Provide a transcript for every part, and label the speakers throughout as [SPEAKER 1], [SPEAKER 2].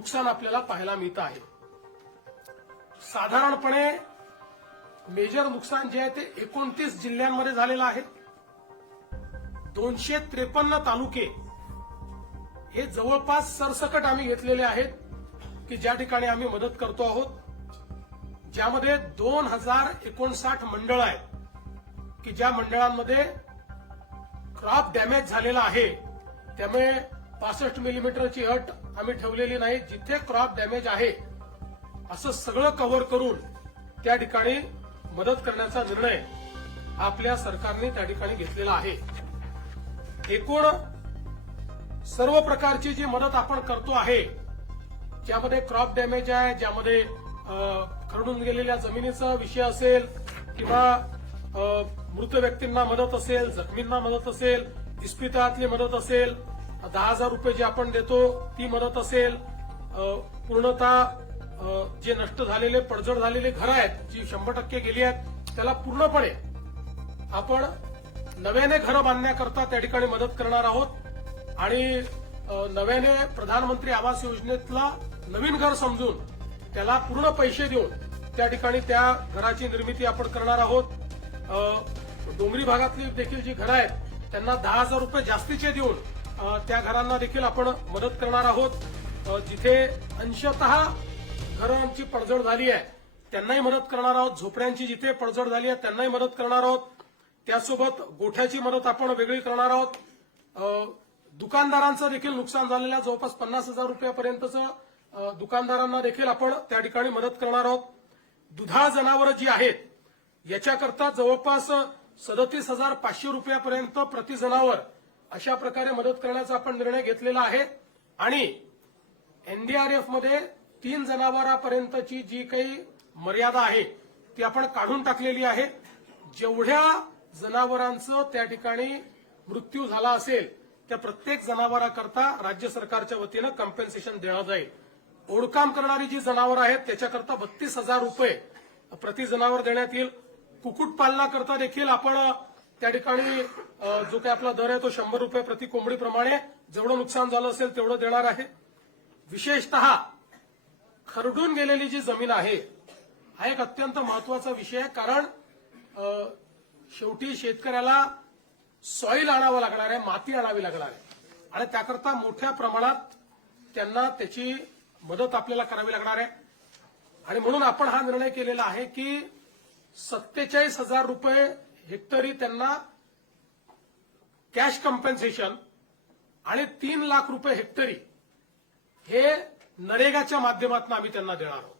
[SPEAKER 1] नुकसान आपल्याला पाहायला मिळतं आहे. साधारणपणे मेजर नुकसान जे आहे ते एकोणतीस जिल्ह्यांमध्ये झालेलं आहे. दोनशे त्रेपन्न तालुके हे जवळपास सरसकट आम्ही घेतलेले आहेत की ज्या ठिकाणी आम्ही मदत करतो आहोत. ज्यामध्ये दोन हजार एकोणसाठ मंडळ आहेत की ज्या मंडळांमध्ये क्रॉप डॅमेज झालेला आहे. त्यामुळे पासष्ट मिलीमीटरची अट आम्ही ठेवलेली नाही जिथे क्रॉप डॅमेज आहे असं सगळं कव्हर करून त्या ठिकाणी मदत करण्याचा निर्णय आपल्या सरकारने त्या ठिकाणी घेतलेला आहे. एकूण सर्व प्रकारची जी मदत आपण करतो आहे ज्यामध्ये क्रॉप डॅमेज आहे ज्यामध्ये खरडून गेलेल्या जमिनीचा विषय असेल किंवा मृत व्यक्तींना मदत असेल जखमींना मदत असेल इस्पितळातली मदत असेल दहा हजार रुपये जे आपण देतो ती मदत असेल. पूर्णतः जे नष्ट झालेले पडझड झालेले घरं आहेत जी शंभर टक्के गेली आहेत त्याला पूर्णपणे आपण नव्याने घरं बांधण्याकरता त्या ठिकाणी मदत करणार आहोत. आणि नव्याने प्रधानमंत्री आवास योजनेतला नवीन घर समजून त्याला पूर्ण पैसे देऊन त्या ठिकाणी त्या घराची निर्मिती आपण करणार आहोत. डोंगरी भागातली देखील जी घरं आहेत त्यांना दहा हजार रुपये जास्तीचे देऊन त्या घरांना देखील आपण मदत करणार आहोत. जिथे अंशतः घरांची पडझड झाली आहे त्यांनाही मदत करणार आहोत. झोपड्यांची जिथे पडझड झाली आहे त्यांनाही मदत करणार आहोत. त्यासोबत गोठ्याची मदत आपण वेगळी करणार आहोत. दुकानदारांचं देखील नुकसान झालेलं आहे. जवळपास पन्नास हजार रुपयापर्यंतचं दुकानदारांना देखील आपण त्या ठिकाणी मदत करणार आहोत. दुधाळ जनावरं जी आहेत याच्याकरता जवळपास सदतीस हजार पाचशे रुपयापर्यंत प्रति जनावर अशा प्रकारे मदत करण्याचा आपण निर्णय घेतलेला आहे. आणि एनडीआरएफमध्ये तीन जनावरांपर्यंतची जी काही मर्यादा आहे ती आपण काढून टाकलेली आहे. जेवढ्या जनावरांचं त्या ठिकाणी मृत्यू झाला असेल त्या प्रत्येक जनावराकरता राज्य सरकारच्या वतीनं कम्पेन्सेशन देण्यात जाईल. ओढकाम करणारी जी जनावरं आहेत त्याच्याकरता बत्तीस हजार रुपये प्रति जनावर देण्यात येईल. कुक्कुटपालनाकरता देखील आपण त्या ठिकाणी जो काही आपला दर आहे तो शंभर रुपये प्रति कोंबडीप्रमाणे जेवढं नुकसान झालं असेल तेवढं देणार आहे. विशेषतः खरडून गेलेली जी जमीन आहे हा एक अत्यंत महत्त्वाचा विषय आहे. कारण शेवटी शेतकऱ्याला सॉईल आणावं लागणार आहे माती आणावी लागणार आहे. आणि त्याकरता मोठ्या प्रमाणात त्यांना त्याची मदत आपल्याला करावी लागणार आहे. आणि म्हणून आपण हा निर्णय केलेला आहे की सत्तेचाळीस हजार रुपये हेक्टरी त्यांना कॅश कम्पेन्सेशन आणि तीन लाख रुपये हेक्टरी हे नरेगाच्या माध्यमातून आम्ही त्यांना देणार आहोत.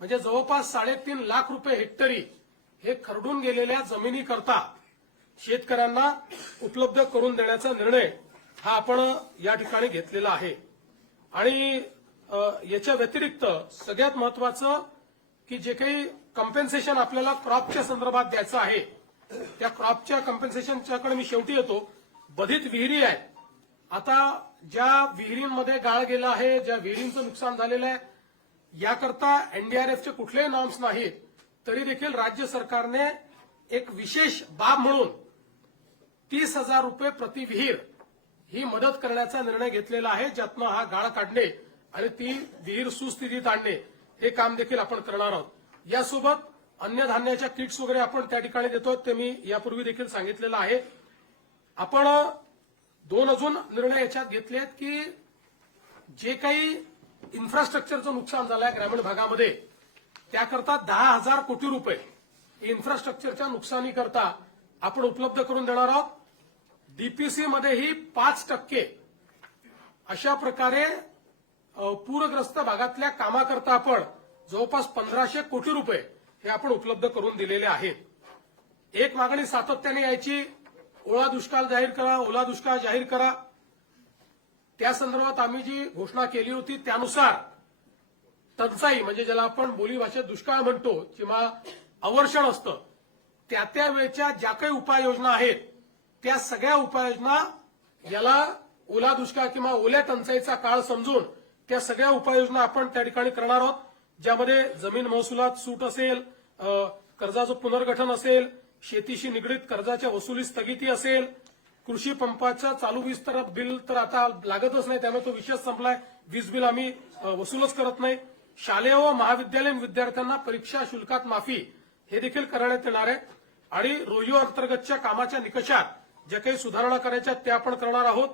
[SPEAKER 1] म्हणजे जवळपास साडेतीन लाख रुपये हेक्टरी हे खरडून गेलेल्या जमिनीकरता शेतकऱ्यांना उपलब्ध करून देण्याचा निर्णय हा आपण या ठिकाणी घेतलेला आहे. आणि याच्या व्यतिरिक्त सगळ्यात महत्वाचं की जे काही कम्पेन्सेशन आपल्याला क्रॉपच्या संदर्भात द्यायचं आहे त्या क्रॉपच्या कम्पेन्सेशनच्याकडे मी शेवटी येतो. बधित विहिरी आहेत आता ज्या विहिरींमध्ये गाळ गेला आहे ज्या विहिरींचं नुकसान झालेलं आहे याकरता एनडीआरएफचे कुठलेही नॉर्म्स नाहीत तरी देखील राज्य सरकारने एक विशेष बाब म्हणून तीस हजार रुपये प्रति विहीर ही मदत करण्याचा निर्णय घेतलेला आहे ज्यातनं हा गाळ काढणे आणि ती विहीर सुस्थितीत आणणे हे काम देखील आपण करणार आहोत. यासोबत अन्नधान्याच्या किट्स वगैरे आपण त्या ठिकाणी देतो ते मी यापूर्वी देखील सांगितलेलं आहे. आपण दोन अजून निर्णय याच्यात घेतले आहेत की जे काही इन्फ्रास्ट्रक्चरचं नुकसान झालं आहे ग्रामीण भागामध्ये त्याकरता दहा हजार कोटी रुपये इन्फ्रास्ट्रक्चरच्या नुकसानीकरता आपण उपलब्ध करून देणार आहोत. डीपीसी मध्येही पाच टक्के अशा प्रकारे पूरग्रस्त भागातल्या कामाकरता आपण जवळपास पंधराशे कोटी रुपये हे आपण उपलब्ध करून दिलेले आहेत. एक मागणी सातत्याने यायची ओळा दुष्काळ जाहीर करा ओला दुष्काळ जाहीर करा. त्या संदर्भात आम्ही जी घोषणा केली होती त्यानुसार टंचाई म्हणजे ज्याला आपण बोलीभाषेत दुष्काळ म्हणतो किंवा अवर्षण असतं त्या त्या वेळच्या ज्या काही उपाययोजना आहेत त्या सगळ्या उपाययोजना याला ओला दुष्काळ किंवा ओल्या टंचाईचा काळ समजून त्या सगळ्या उपाययोजना आपण त्या ठिकाणी करणार आहोत. ज्यामध्ये जमीन महसुलात सूट असेल कर्जाचं पुनर्गठन असेल शेतीशी निगडीत कर्जाच्या वसुली स्थगिती असेल कृषी पंपाच्या चालू वीज तर बिल तर आता लागतच नाही त्यामुळे तो विषय संपलाय. वीज बिल आम्ही वसूलच करत नाही. शालेय व महाविद्यालयीन विद्यार्थ्यांना परीक्षा शुल्कात माफी हे देखील करण्यात येणार आहे. आणि रोहिओ अंतर्गतच्या कामाच्या निकषात ज्या काही सुधारणा करायच्या त्या आपण करणार आहोत.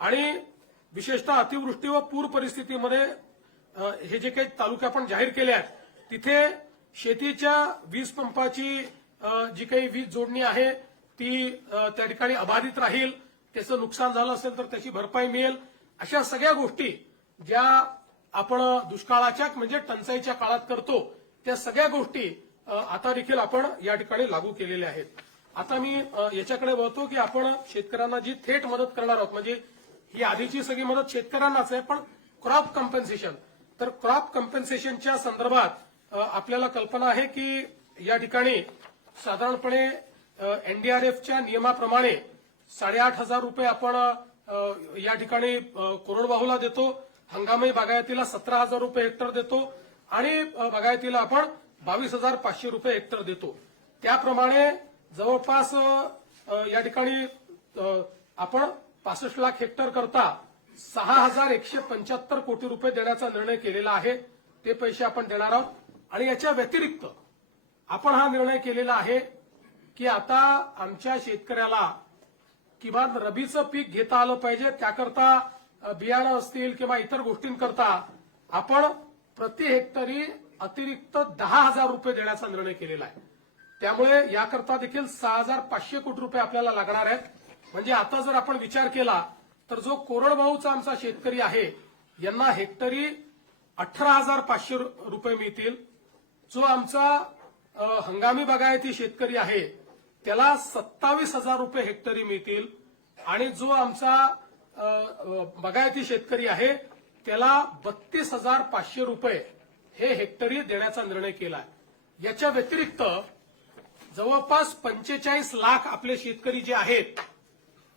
[SPEAKER 1] आणि विशेषतः अतिवृष्टी व पूर परिस्थितीमध्ये हे जे काही तालुके आपण जाहीर केले आहेत तिथे शेतीच्या वीज पंपाची जी काही वीज जोडणी आहे ती त्या ठिकाणी अबाधित राहील त्याचं नुकसान झालं असेल तर त्याची भरपाई मिळेल. अशा सगळ्या गोष्टी ज्या आपण दुष्काळाच्या म्हणजे टंचाईच्या काळात करतो त्या सगळ्या गोष्टी आता देखील आपण या ठिकाणी लागू केलेल्या आहेत. आता मी याच्याकडे वळतो की आपण शेतकऱ्यांना जी थेट मदत करणार आहोत म्हणजे ही आधीची सगळी मदत शेतकऱ्यांनाच आहे पण क्रॉप कम्पेन्सेशन तर क्रॉप कम्पेन्सेशनच्या संदर्भात आपल्याला कल्पना आहे की या ठिकाणी साधारणपणे एनडीआरएफच्या नियमाप्रमाणे साडेआठ हजार रुपये आपण या ठिकाणी कोरडवाहूला देतो हंगामी बागायतीला सतरा हजार रुपये हेक्टर देतो आणि बागायतीला आपण बावीस हजार पाचशे रुपये हेक्टर देतो. त्याप्रमाणे जवळपास या ठिकाणी आपण पासष्ट लाख हेक्टर करता सहा हजार एकशे पंच्याहत्तर कोटी रुपये देण्याचा निर्णय केलेला आहे. ते पैसे आपण देणार आहोत. आणि याच्या व्यतिरिक्त आपण हा निर्णय केलेला आहे की आता आमच्या शेतकऱ्याला किमान रबीचं पीक घेता आलं पाहिजे. त्याकरता बियाणं असतील किंवा इतर गोष्टींकरता आपण प्रति हेक्टरी अतिरिक्त दहा हजार रुपये देण्याचा निर्णय केलेला आहे. त्यामुळे याकरता देखील सहा हजार पाचशे कोटी रुपये आपल्याला लागणार आहेत. म्हणजे आता जर आपण विचार केला तर जो कोरडवाहूचा आमचा शेतकरी आहे यांना हेक्टरी अठरा हजार पाचशे रुपये मिळतील. जो आमचा हंगामी बागायती शेतकरी आहे त्याला सत्तावीस हजार रुपये हेक्टरी मिळतील. आणि जो आमचा बागायती शेतकरी आहे त्याला बत्तीस हजार पाचशे रुपये हे हेक्टरी देण्याचा निर्णय केला आहे याच्या व्यतिरिक्त जवळपास पंचेचाळीस लाख आपले शेतकरी जे आहेत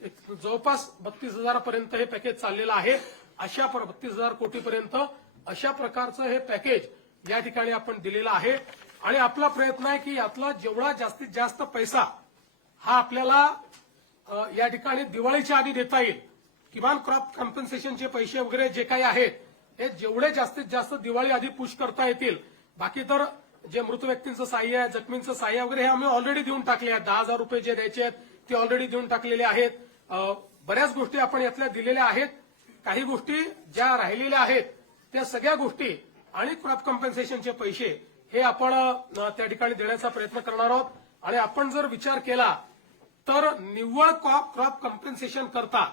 [SPEAKER 1] जवळपास बत्तीस हजारापर्यंत हे पॅकेज चाललेलं आहे. अशा बत्तीस हजार कोटीपर्यंत अशा प्रकारचं हे पॅकेज या ठिकाणी आपण दिलेलं आहे. आणि आपला प्रयत्न आहे की यातला जेवढा जास्तीत जास्त पैसा हा आपल्याला या ठिकाणी दिवाळीच्या आधी देता येईल किमान क्रॉप कॉम्पन्सेशनचे पैसे वगैरे जे काही आहेत हे जेवढे जास्तीत जास्त दिवाळी आधी पुश करता येतील. बाकी तर जे मृत व्यक्तींचं सहाय्य आहे जखमींचं सहाय्य वगैरे हे आम्ही ऑलरेडी देऊन टाकले आहेत. दहा हजार रुपये जे द्यायचे आहेत ते ऑलरेडी देऊन टाकलेले आहेत. बऱ्याच गोष्टी आपण यातल्या दिलेल्या आहेत. काही गोष्टी ज्या राहिलेल्या आहेत त्या सगळ्या गोष्टी आणि क्रॉप कॉम्पन्सेशनचे पैसे हे आपण त्या ठिकाणी देण्याचा प्रयत्न करणार आहोत. आणि आपण जर विचार केला तर निव्वळ क्रॉप क्रॉप करता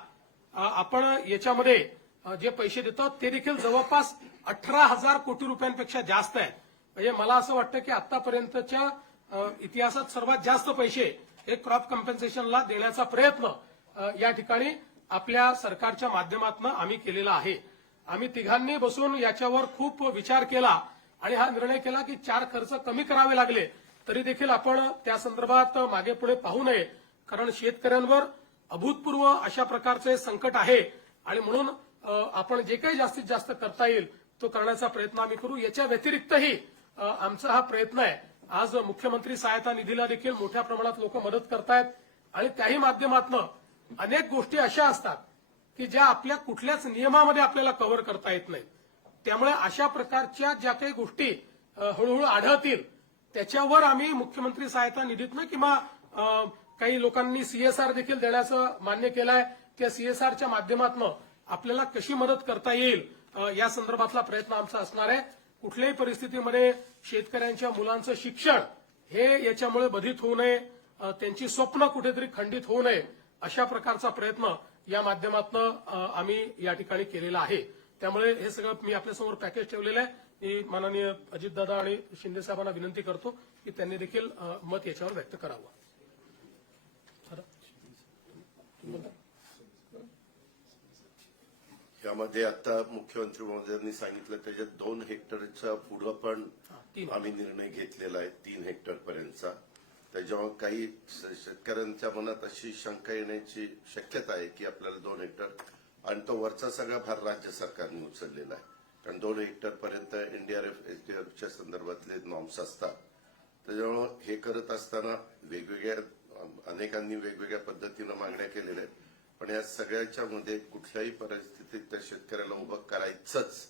[SPEAKER 1] आपण याच्यामध्ये जे पैसे देतो ते देखील जवळपास अठरा हजार कोटी रुपयांपेक्षा जास्त आहेत. म्हणजे मला असं वाटतं की आतापर्यंतच्या इतिहासात सर्वात जास्त पैसे हे क्रॉप कॉम्पन्सेशनला देण्याचा प्रयत्न या ठिकाणी आपल्या सरकारच्या माध्यमातून आम्ही केलेला आहे. आम्ही तिघांनी बसून याच्यावर खूप विचार केला आणि हा निर्णय केला की चार खर्च कमी करावे लागले. तरी देखील आपण त्या संदर्भात मागे पुढे पाहू नये कारण शेतकऱ्यांवर अभूतपूर्व अशा प्रकारचं संकट आहे आणि म्हणून आपण जे काही जास्तीत जास्त करता येईल तो करण्याचा प्रयत्न आम्ही करू. याच्या व्यतिरिक्तही आमचा हा प्रयत्न आहे. आज मुख्यमंत्री सहायता निधीला देखील मोठ्या प्रमाणात लोक मदत करतायत आणि त्याही माध्यमातून अनेक गोष्टी अशा असतात की ज्या आपल्या कुठल्याच नियमामध्ये आपल्याला कव्हर करता येत नाही त्यामुळे अशा प्रकारच्या ज्या काही गोष्टी हळूहळू आढळतील त्याच्यावर आम्ही मुख्यमंत्री सहायता निधीतनं किंवा काही लोकांनी सीएसआर देखील देण्याचं मान्य केलं आहे त्या सीएसआरच्या माध्यमातून आपल्याला कशी मदत करता येईल या संदर्भातला प्रयत्न आमचा असणार आहे. कुठल्याही परिस्थितीमध्ये शेतकऱ्यांच्या मुलांचं शिक्षण हे याच्यामुळे बधित होऊ नये त्यांची स्वप्न कुठेतरी खंडित होऊ नये अशा प्रकारचा प्रयत्न या माध्यमातून आम्ही या ठिकाणी केलेला आहे. त्यामुळे हे सगळं मी आपल्यासमोर पॅकेज ठेवलेलं आहे. मी माननीय अजितदादा आणि शिंदे साहेबांना विनंती करतो की त्यांनी देखील मत याच्यावर व्यक्त करावं.
[SPEAKER 2] यामध्ये आता मुख्यमंत्री महोदयांनी सांगितलं त्याच्यात दोन हेक्टरच्या पुढं पण. आम्ही निर्णय घेतलेला आहे तीन हेक्टर पर्यंतचा त्याच्यामुळे काही शेतकऱ्यांच्या मनात अशी शंका येण्याची शक्यता आहे की आपल्याला दोन हेक्टर आणि तो वरचा सगळा भार राज्य सरकारने उचललेला आहे. कारण दोन हेक्टर पर्यंत एनडीआरएफ एसडीआरएफच्या संदर्भातले नॉर्म्स असतात. त्याच्यामुळं हे करत असताना वेगवेगळ्या अनेकांनी वेगवेगळ्या पद्धतीनं मागण्या केलेल्या आहेत. पण या सगळ्याच्या मध्ये कुठल्याही परिस्थितीत त्या शेतकऱ्याला उभं करायचंच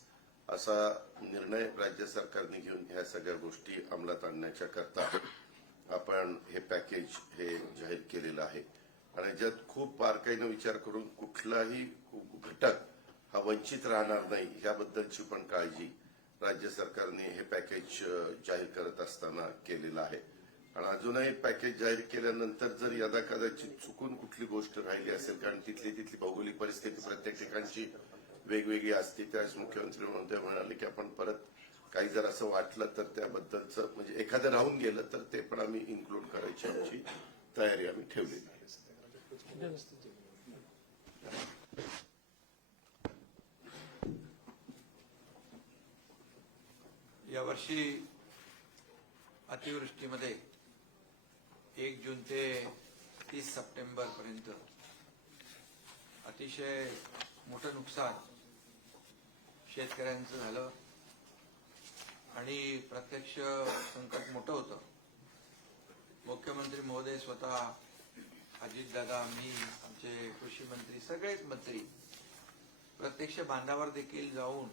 [SPEAKER 2] असा निर्णय राज्य सरकारने घेऊन ह्या सगळ्या गोष्टी अंमलात आणण्याच्या करता आपण हे पॅकेज हे जाहीर केलेलं आहे. आणि याच्यात खूप बारकाईनं विचार करून कुठलाही घटक हा वंचित राहणार नाही याबद्दलची पण काळजी राज्य सरकारने हे पॅकेज जाहीर करत असताना केलेलं आहे. आणि अजूनही पॅकेज जाहीर केल्यानंतर जर यदा कदाचित चुकून कुठली गोष्ट राहिली असेल कारण तिथली तिथली भौगोलिक परिस्थिती प्रत्येक ठिकाणची वेगवेगळी असते त्यावेळेस मुख्यमंत्री महोदय म्हणाले की आपण परत काही जर असं वाटलं तर त्याबद्दलचं म्हणजे एखादं राहून गेलं तर ते पण आम्ही इन्क्लूड करायची आमची तयारी आम्ही ठेवलेली आहे.
[SPEAKER 3] यावर्षी अतिवृष्टीमध्ये एक जून ते तीस सप्टेंबर पर्यंत अतिशय मोठं नुकसान शेतकऱ्यांचं झालं. आणि प्रत्यक्ष संकट मोठं होतं. मुख्यमंत्री महोदय स्वतः अजितदादा मी आमचे कृषी मंत्री सगळेच मंत्री प्रत्यक्ष बांधावर देखील जाऊन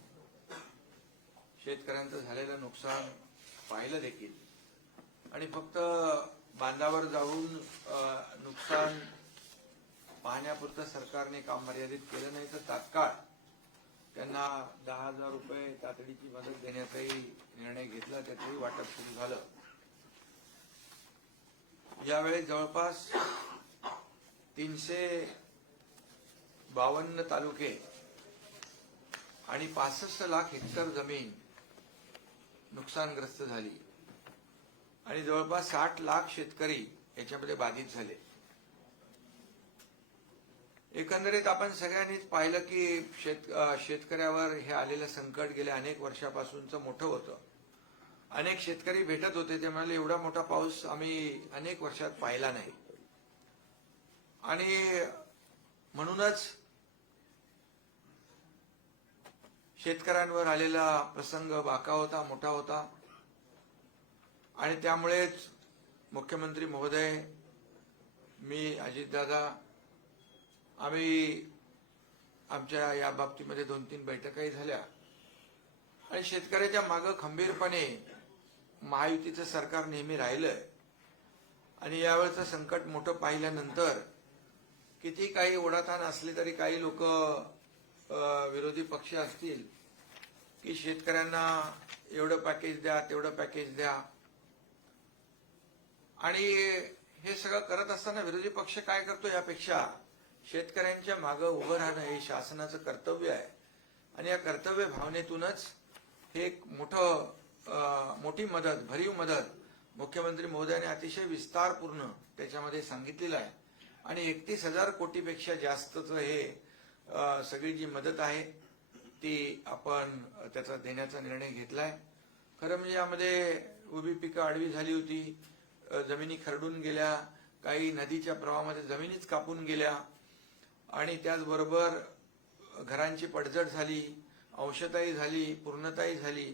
[SPEAKER 3] शेतकऱ्यांचं झालेलं नुकसान पाहिलं देखील. आणि फक्त बांधावर जाऊन नुकसान पाहण्यापुरतं सरकारने काम मर्यादित केलं नाही तर तात्काळ त्यांना दहा हजार रुपये तातडीची मदत देण्याचाही निर्णय घेतला त्याचंही वाटप सुरू झालं. यावेळी जवळपास तीनशे बावन्न तालुके आणि पासष्ट लाख हेक्टर जमीन नुकसानग्रस्त झाली. आणि जवळपास साठ लाख शेतकरी याच्यामध्ये बाधित झाले. एकंदरीत आपण सगळ्यांनीच पाहिलं की शेत शेतकऱ्यावर हे आलेलं संकट गेल्या अनेक वर्षापासूनचं मोठं होतं. अनेक शेतकरी भेटत होते ते म्हणाले एवढा मोठा पाऊस आम्ही अनेक वर्षात पाहिला नाही. आणि म्हणूनच शेतकऱ्यांवर आलेला प्रसंग बाका होता मोठा होता. आणि त्यामुळेच मुख्यमंत्री महोदय मी अजितदादा आम्ही आमच्या या बाबतीमध्ये दोन तीन बैठकाही झाल्या. आणि शेतकऱ्याच्या मागं खंबीरपणे महायुतीचं सरकार नेहमी राहिलंय. आणि यावेळचं संकट मोठं पाहिल्यानंतर किती काही ओढाताण असले तरी काही लोक विरोधी पक्ष असतील की शेतकऱ्यांना एवढं पॅकेज द्या तेवढं पॅकेज द्या. आणि हे सगळं करत असताना विरोधी पक्ष काय करतो यापेक्षा शेतकऱ्यांच्या मागं उभं राहणं हे शासनाचं कर्तव्य आहे. आणि या कर्तव्य भावनेतूनच हे एक मोठं मोठी मदत भरीव मदत मुख्यमंत्री महोदयाने अतिशय विस्तारपूर्ण त्याच्यामध्ये सांगितलेलं आहे. आणि एकतीस हजार कोटीपेक्षा जास्तचं हे सगळी जी मदत आहे ती आपण त्याचा देण्याचा निर्णय घेतलाय. खरं म्हणजे यामध्ये उभी पिकं आडवी झाली होती. जमिनी खरडून गेल्या. काही नदीच्या प्रवाहामध्ये जमिनीच कापून गेल्या. आणि त्याचबरोबर घरांची पडझड झाली अंशताई झाली पूर्णताई झाली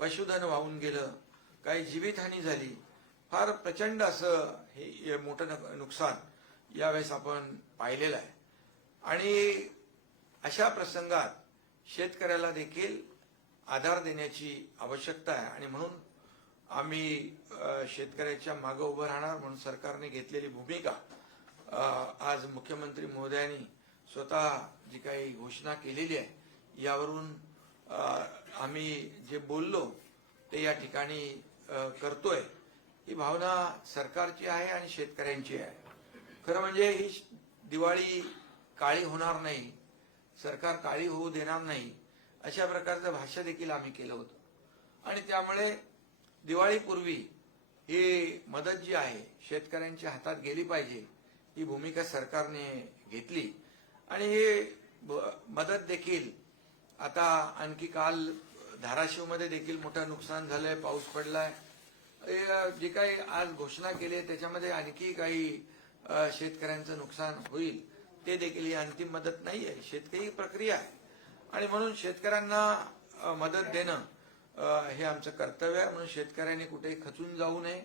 [SPEAKER 3] पशुधन वाहून गेलं काही जीवितहानी झाली. फार प्रचंड असं हे मोठं नुकसान यावेळेस आपण पाहिलेलं आहे. आणि अशा प्रसंगात शेतकऱ्याला देखील आधार देण्याची आवश्यकता आहे. आणि म्हणून आम्ही शेतकऱ्याच्या मागे उभं राहणार म्हणून सरकारने घेतलेली भूमिका आज मुख्यमंत्री महोदयांनी स्वतः जी काही घोषणा केलेली आहे यावरून आम्ही जे बोललो ते या ठिकाणी करतोय. ही भावना सरकारची आहे आणि शेतकऱ्यांची आहे. खरं म्हणजे ही दिवाळी काळी होणार नाही सरकार काळी होऊ देणार नाही अशा प्रकारचं भाष्य देखील आम्ही केलं होतं. आणि त्यामुळे दिवाळीपूर्वी ही मदत जी आहे शेतकऱ्यांच्या हातात गेली पाहिजे ही भूमिका सरकारने घेतली. आणि हे ब- मदत देखील. आता आणखी काल धाराशिवमध्ये देखील मोठं नुकसान झालंय पाऊस पडलाय. हे जे काही आज घोषणा केली आहे त्याच्यामध्ये आणखी काही शेतकऱ्यांचं नुकसान होईल ते देखील ही अंतिम मदत नाही आहे. शेतकरी ही प्रक्रिया आहे. आणि म्हणून शेतकऱ्यांना मदत देणं हे आमचं कर्तव्य आहे. म्हणून शेतकऱ्यांनी कुठेही खचून जाऊ नये.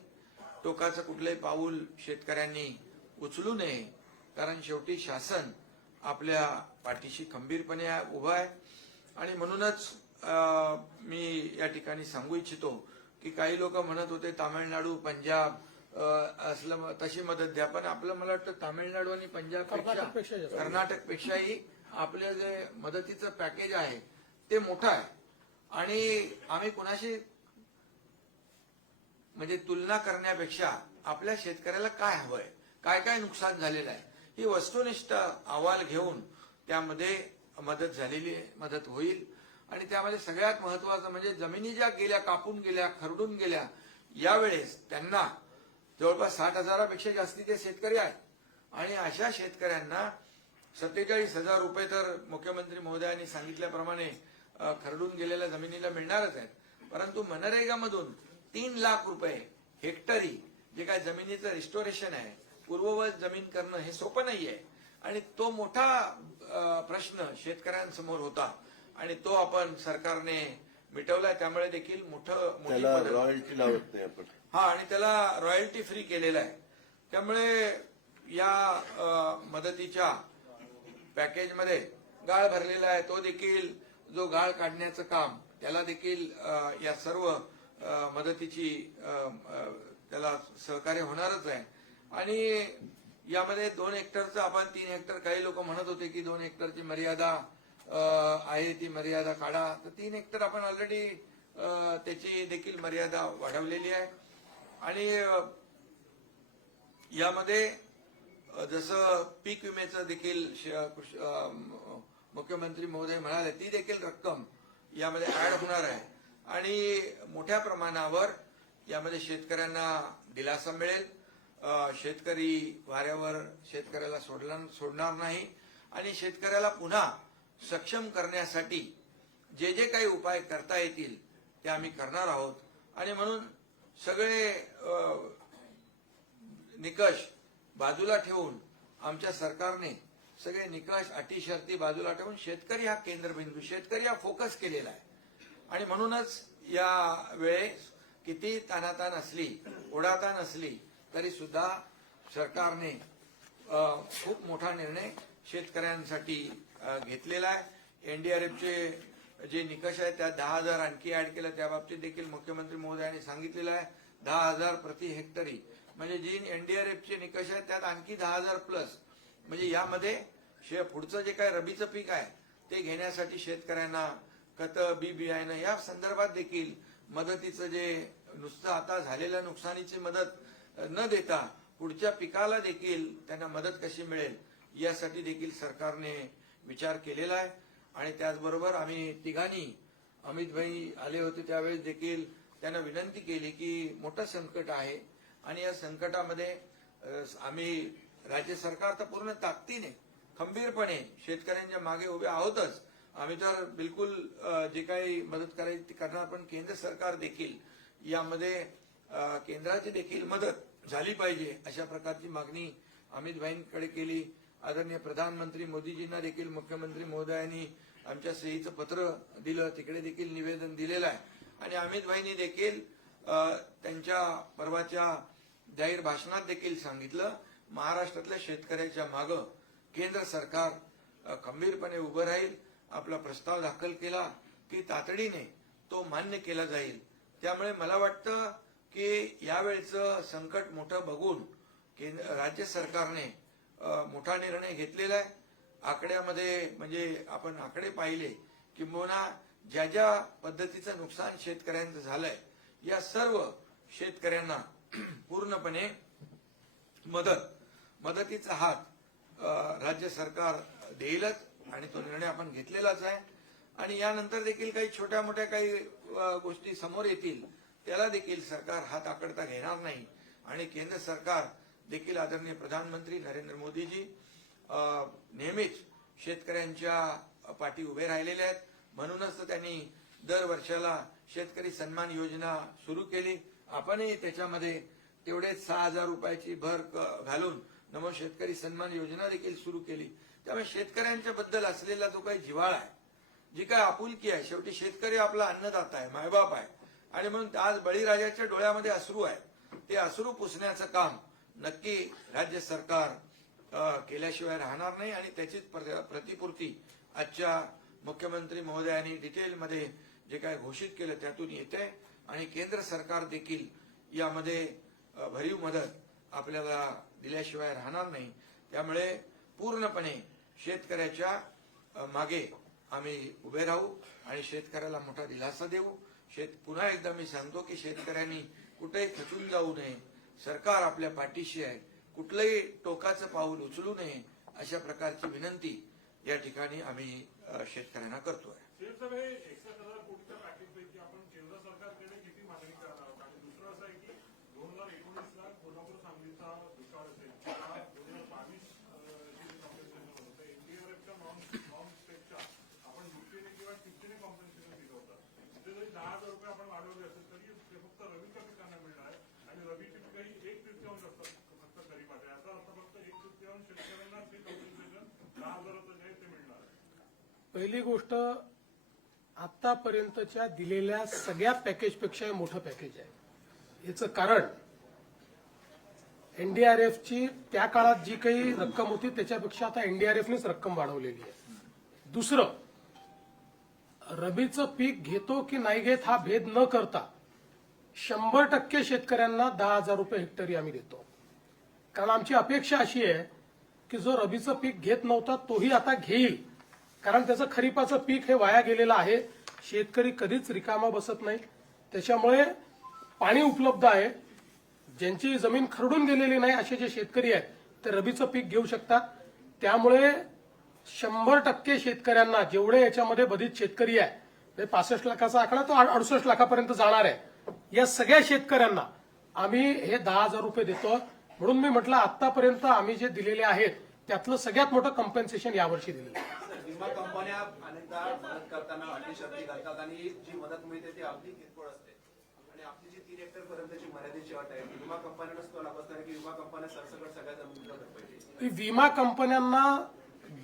[SPEAKER 3] टोकाचं कुठलंही पाऊल शेतकऱ्यांनी उचलू नये. कारण शेवटी शासन आपल्या पाठीशी खंबीरपणे आहे- उभं आहे. आणि म्हणूनच मी या ठिकाणी सांगू इच्छितो की काही लोक म्हणत होते तामिळनाडू पंजाब असलं तशी मदत द्या. पण आपलं मला वाटतं तामिळनाडू आणि पंजाबपेक्षा. कर्नाटकपेक्षाही आपलं जे मदतीचं पॅकेज आहे ते मोठं आहे. आणि आम्ही कुणाशी म्हणजे तुलना करण्यापेक्षा आपल्या शेतकऱ्याला काय हवंय? काय काय नुकसान झालेलं आहे? ही वस्तुनिष्ठ अहवाल घेऊन त्यामध्ये मदत झालेली आहे मदत होईल. आणि त्यामध्ये सगळ्यात महत्वाचं म्हणजे जमिनी ज्या गेल्या कापून गेल्या खरडून गेल्या यावेळेस त्यांना जवळपास साठ हजारापेक्षा जास्तीचे शेतकरी आहेत. आणि अशा शेतकऱ्यांना सत्तेचाळीस हजार रुपये तर मुख्यमंत्री महोदयांनी सांगितल्याप्रमाणे खरडून गेलेल्या जमिनीला मिळणारच आहेत. परंतु मनरेगामधून तीन लाख रुपये हेक्टरी जे काय जमिनीचं रिस्टोरेशन आहे पूर्ववत जमीन करणं हे सोपं नाहीये. आणि तो मोठा प्रश्न शेतकऱ्यांसमोर होता. आणि तो आपण सरकारने मिटवलाय. त्यामुळे देखील मोठं
[SPEAKER 2] रॉयल्टी लावत नाही आपण.
[SPEAKER 3] हा आणि त्याला रॉयल्टी फ्री केलेला आहे. त्यामुळे या मदतीच्या पॅकेजमध्ये गाळ भरलेला आहे. तो देखील जो गाळ काढण्याचं काम त्याला देखील या सर्व मदतीची त्याला सहकार्य होणारच आहे. आणि यामध्ये दोन हेक्टरचं आपण तीन हेक्टर काही लोक म्हणत होते की दोन हेक्टरची मर्यादा आहे ती मर्यादा काढा. तर तीन हेक्टर आपण ऑलरेडी त्याची देखील मर्यादा वाढवलेली आहे. आणि यामध्ये जसं पीक विम्याचं देखील श- मुख्यमंत्री महोदय म्हणाले ती देखील रक्कम यामध्ये ऍड होणार आहे. आणि मोठ्या प्रमाणावर यामध्ये शेतकऱ्यांना दिलासा मिळेल. शेतकरी वाऱ्यावर शेतकऱ्याला सोडला सोडणार नाही आणि शेतकऱ्याला पुन्हा सक्षम करण्यासाठी जे जे काही उपाय करता येतील ते आम्ही करणार आहोत. आणि म्हणून सगळे निकष बाजूला ठेवून आमच्या सरकारने सगळे निकष अटी शर्ती बाजूला ठेवून शेतकरी हा केंद्रबिंदू शेतकरी हा फोकस केलेला आहे. आणि म्हणूनच या वेळेस किती तानातान असली ओढाताण असली तरी सुद्धा सरकारने खूप मोठा निर्णय शेतकऱ्यांसाठी घेतलेला आहे. एनडीआरएफचे जे निकष आहेत त्यात दहा हजार आणखी ऍड केलं. त्या बाबतीत देखील मुख्यमंत्री महोदयांनी सांगितलेलं आहे दहा हजार प्रति हेक्टरी. म्हणजे जी एनडीआरएफचे निकष आहेत त्यात आणखी दहा हजार प्लस. म्हणजे यामध्ये शे पुढचं जे काय रबीचं पीक आहे ते घेण्यासाठी शेतकऱ्यांना खतं बी बियाणं या संदर्भात देखील मदतीचं जे नुसतं आता झालेल्या नुकसानीची मदत न देता पुढच्या पिकाला देखील त्यांना मदत कशी मिळेल यासाठी देखील सरकारने विचार केलेला आहे. आणि त्याचबरोबर आम्ही तिघांनी अमित भाई आले होते त्यावेळेस देखील त्यांना विनंती केली की मोठं संकट आहे. आणि या संकटामध्ये आम्ही राज्य सरकार तर पूर्ण ताकदीने खंबीरपणे शेतकऱ्यांच्या मागे उभे आहोतच. आम्ही तर बिलकुल जे काही मदत करायची करणार पण केंद्र सरकार देखील यामध्ये केंद्राची देखील मदत झाली पाहिजे अशा प्रकारची मागणी अमित भाईंकडे केली. आदरणीय प्रधानमंत्री मोदीजींना देखील मुख्यमंत्री महोदयांनी आमच्या सहीचं पत्र दिलं तिकडे देखील निवेदन दिलेलं आहे. आणि अमित भाईंनी देखील त्यांच्या परवाच्या जाहीर भाषणात देखील सांगितलं महाराष्ट्रातल्या शेतकऱ्याच्या मागं केंद्र सरकार खंबीरपणे उभं राहील. आपला प्रस्ताव दाखल केला की तातडीने तो मान्य केला जाईल. त्यामुळे मला वाटतं की यावेळचं संकट मोठं बघून केंद्र राज्य सरकारने मोठा निर्णय घेतलेला आहे. आकड्यामध्ये म्हणजे आपण आकडे पाहिले किंबहुना ज्या ज्या पद्धतीचं नुकसान शेतकऱ्यांचं झालंय या सर्व शेतकऱ्यांना पूर्णपणे मदत मदतीचा हात राज्य सरकार देईलच आणि तो निर्णय आपण घेतलेलाच आहे. आणि यानंतर देखील काही छोट्या मोठ्या काही गोष्टी समोर येतील. त्याला देखील सरकार हात आकडता घेणार नाही. आणि केंद्र सरकार देखील आदरणीय प्रधानमंत्री नरेंद्र मोदीजी नेहमीच शेतकऱ्यांच्या पाठी उभे राहिलेले आहेत. म्हणूनच तर त्यांनी दर वर्षाला शेतकरी सन्मान योजना सुरू केली. आपणही त्याच्यामध्ये तेवढेच सहा हजार रुपयाची भर घालून नमो शेतकरी सन्मान योजना देखील सुरू केली. त्यामुळे शेतकऱ्यांच्या बद्दल असलेला जो काही जिवाळा आहे जी काय आपुलकी आहे शेवटी शेतकरी आपला अन्नदाता आहे मायबाप आहे. आणि म्हणून आज बळीराजाच्या डोळ्यामध्ये अश्रू आहे ते अश्रू पुसण्याचं काम नक्की राज्य सरकार केल्याशिवाय राहणार नाही आणि त्याचीच प्र- प्रतिपूर्ती आजच्या मुख्यमंत्री महोदयांनी डिटेलमध्ये जे काय घोषित केलं त्यातून येते आणि केंद्र सरकार देखील यामध्ये भरीव मदत आपल्याला दिल्याशिवाय राहणार नाही. त्यामुळे पूर्णपणे शेतकऱ्याच्या मागे आम्ही उभे राहू आणि शेतकऱ्याला मोठा दिलासा देऊ. शेत पुन्हा एकदा मी सांगतो की शेतकऱ्यांनी कुठेही खचून जाऊ नये. सरकार आपल्या पाठीशी आहे. कुठलंही टोकाचं पाऊल उचलू नये अशा प्रकारची विनंती या ठिकाणी आम्ही शेतकऱ्यांना करतोय
[SPEAKER 4] साहेब हे एकसष्ट हजार कोटीच्या पॅकेजपैकी आपण केंद्र सरकारकडे किती मागणी करणार आहोत आणि दुसरं असं आहे की दोन हजार एकोणीसला कोल्हापूर सांगलीचा दुष्काळ असेल किंवा दोन हजार बावीस ची कॉम्पेन्सेशन होतं तर एनडीआरएफच्या नॉन नॉन स्टेटच्या आपण युपीने किंवा टिपीने कॉम्पेन्सेशन दिलं होतं ते जरी दहा हजार रुपये आपण वाढवले असेल तरी ते फक्त रवीच्या पिकांना मिळणार आहे आणि रवीची पिकं ही एक तृतीयांश असतात फक्त खरीपात याचा अर्थ फक्त एक तृतीयांश शेतकऱ्यांना ते कॉम्पेन्सेशन दहा हजाराचं जे आहे ते मिळणार आहे
[SPEAKER 1] पहिली गोष्ट आतापर्यंतच्या दिलेल्या सगळ्या पॅकेजपेक्षा हे मोठं पॅकेज आहे. याचं कारण एनडीआरएफची त्या काळात जी काही रक्कम होती त्याच्यापेक्षा आता एनडीआरएफनेच रक्कम वाढवलेली आहे. दुसरं रबीचं पीक घेतो की नाही घेत हा भेद न करता शंभर टक्के शेतकऱ्यांना दहा हजार रुपये हेक्टरी आम्ही देतो. कारण आमची अपेक्षा अशी आहे की जो रबीचं पीक घेत नव्हता तोही आता घेईल. कारण त्याचं खरीपाचं पीक हे वाया गेलेलं आहे. शेतकरी कधीच रिकामा बसत नाही. त्याच्यामुळे पाणी उपलब्ध आहे. ज्यांची जमीन खरडून गेलेली नाही असे जे शेतकरी आहेत ते रबीचं पीक घेऊ शकतात त्यामुळे शंभर टक्के शेतकऱ्यांना जेवढे याच्यामध्ये बधित शेतकरी आहे म्हणजे पासष्ट लाखाचा आकडा तो अडुसष्ट लाखापर्यंत जाणार आहे. या सगळ्या शेतकऱ्यांना आम्ही हे दहा हजार रुपये देतो. म्हणून मी म्हटलं आतापर्यंत आम्ही जे दिलेले आहेत त्यातलं सगळ्यात मोठं कम्पेन्सेशन यावर्षी दिलेलं आहे.
[SPEAKER 5] सर, विमा कंपन्या अनेकदा मदत करताना अटी शर्ती घालतात आणि जी मदत मिळते ती अगदी किरकोळ असते. आणि आपली जी तीन हेक्टर पर्यंतची मर्यादेची अट आहे विमा कंपन्यांनाच तो लाभ असणार की विमा कंपन्या सरसकट सगळ्या जमीन पाहिजे
[SPEAKER 1] विमा कंपन्यांना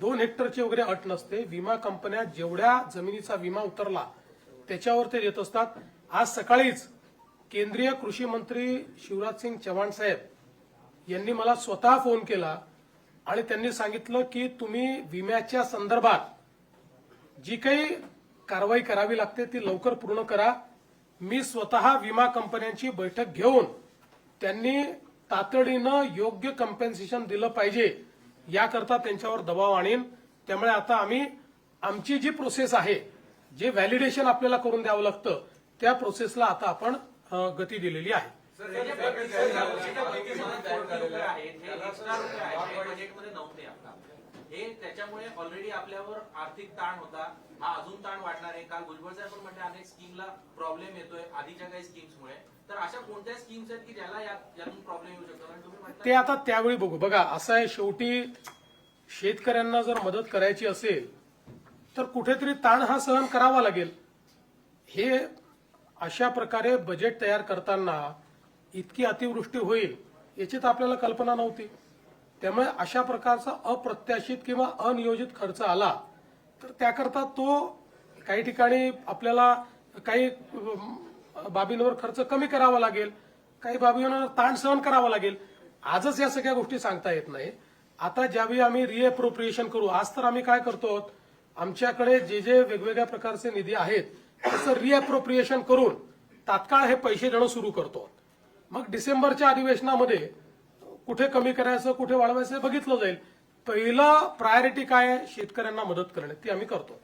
[SPEAKER 1] दोन हेक्टरची वगैरे अट नसते. विमा कंपन्या जेवढ्या जमिनीचा विमा उतरला त्याच्यावर ते देत असतात. आज सकाळीच केंद्रीय कृषी मंत्री शिवराज सिंग चव्हाण साहेब यांनी मला स्वतः फोन केला. आणि त्यांनी सांगितलं की तुम्ही विम्याच्या संदर्भात जी काही कारवाई करावी लागते ती लवकर पूर्ण करा. मी स्वतः विमा कंपन्यांची बैठक घेऊन त्यांनी तातडीनं योग्य कम्पेन्सेशन दिलं पाहिजे याकरता त्यांच्यावर दबाव आणीन. त्यामुळे आता आम्ही आमची जी प्रोसेस आहे जे व्हॅलिडेशन आपल्याला करून द्यावं लागतं त्या प्रोसेसला आता आपण गती दिलेली आहे.
[SPEAKER 6] हे त्याच्यामुळे ऑलरेडी आपल्यावर आर्थिक ताण होता. हा अजून ताण वाढणार आहे. काल भुजबळ साहेब पण म्हणजे अनेक स्कीमला प्रॉब्लेम येतोय. आधीच्या काही स्कीम्समुळे तर अशा कोणत्या स्कीम्स आहेत की ज्याला यात- यातून प्रॉब्लेम येऊ शकतो कारण तुम्ही म्हटलं
[SPEAKER 1] ते आता त्यावेळी बघू. बघा असं आहे शेवटी शेतकऱ्यांना जर मदत करायची असेल तर कुठेतरी ताण हा सहन करावा लागेल. हे अशा प्रकारे बजेट तयार करताना इतकी अतिवृष्टी होईल याची तर आपल्याला कल्पना नव्हती. त्यामुळे अशा प्रकारचा अप्रत्याशित किंवा अनियोजित खर्च आला तर त्याकरता तो काही ठिकाणी आपल्याला काही बाबींवर खर्च कमी करावा लागेल काही बाबींवर ताण सहन करावा लागेल. आजच या सगळ्या गोष्टी सांगता येत नाही. आता ज्यावेळी आम्ही रिएप्रोप्रिएशन करू आज तर आम्ही काय करतो? आमच्याकडे जे जे वेगवेगळ्या प्रकारचे निधी आहेत त्याचं रिएप्रोप्रिएशन करून तात्काळ हे पैसे देणं सुरू करतो. मग डिसेंबरच्या अधिवेशनामध्ये कुठे कमी करायचं कुठे वाढवायचं बघितलं जाईल. पहिलं प्रायोरिटी काय आहे? शेतकऱ्यांना मदत करणे. ती आम्ही करतो.